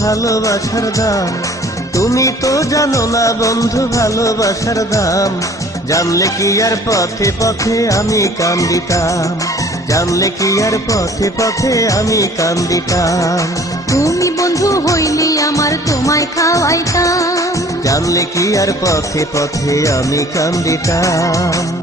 ভালোবাসার দাম। তুমি তো জানো না বন্ধু ভালোবাসার দাম। জানলে কি আর পথে পথে আমি কান্দিতাম, জানলে কি আর পথে পথে আমি কান্দিতাম। তুমি বন্ধু হইলি আমার তোমায় খাওয়াইতাম, জানলে কি আর পথে পথে আমি কান্দিতাম।